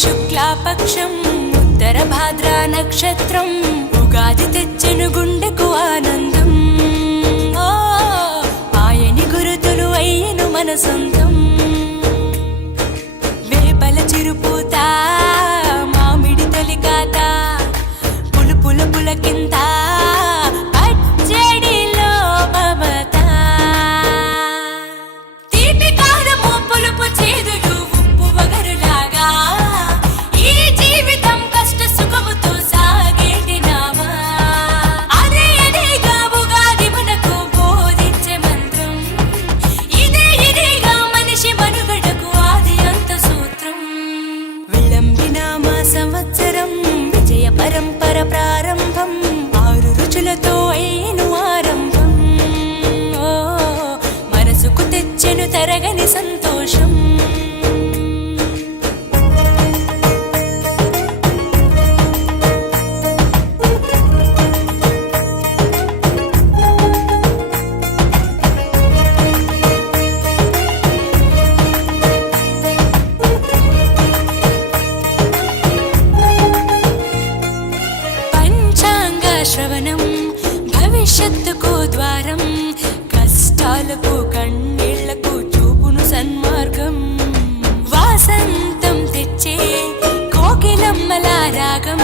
శుక్లాపక్షం ఉత్తర భాద్ర నక్షత్రం ఉగాది తెచ్చెను గుండెకు ఆనందం. ఆయని గురుతులు అయ్యను మన సొంతం. వేపల చిరుపూత మామిడి తొలికాత పులుపుల పులకింత పచ్చడిలో మమత. తీపి కారము పులుపు చేదులు ఉప్పు వగరులాగా ఈ జీవితం కష్ట సుఖముతో సాగేటి నావా. అదే అదేగా ఉగాది మనకు బోధించే మంత్రం. ఇదేగా మనిషి మనుగడకు ఆది అంత సూత్రం. విళంబిన మా సంవత్సరం విజయ పరంపర ప్రారంభం. 6 రుచులతో అయ్యను ఆరంభం. మనసుకు తెచ్చెను తరగని సంతోషం. పంచాంగ శ్రవణం భవిష్యత్తుకు ద్వారం. కష్టాలకు కన్నీళ్లకు చూపును సన్మార్గం. వాసంతం తెచ్చే కోకిలమ్మల రాగం.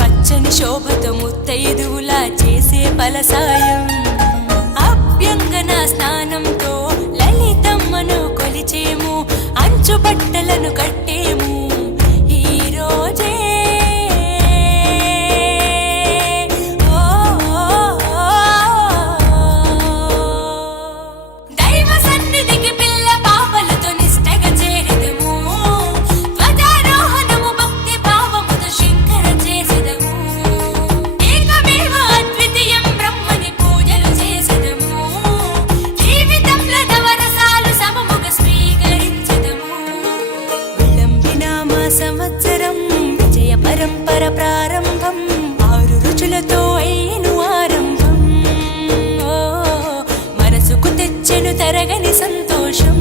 పచ్చని శోభతో ముత్తైదువులా చేసే ఫలసాయం. అభ్యంగన స్నానంతో లలితమ్మను కొలిచేము. అంచు బట్టలను కట్టేము ఈ రోజే. దైవ సన్నిధికి పిల్ల పాపలతో నిష్టగా చేరెదము. ధ్వజారోహణము భక్తి భావముతో శంకర చేసెదము. ఏకమేవ అద్వితీయం బ్రహ్మని పూజలు చేసెదము. జీవితంలో నవరసాలు సమముగా స్వీకరించెదము. విళంబిన మా సంవత్సరం విజయ పరంపర ప్రారంభం. 6 రుచులతో అయ్యను ఆరంభం. మనసుకు తెచ్చెను తరగని సంతోషం.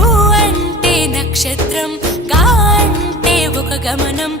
ఊ అంటే నక్షత్రం, గా అంటే ఒక గమనం.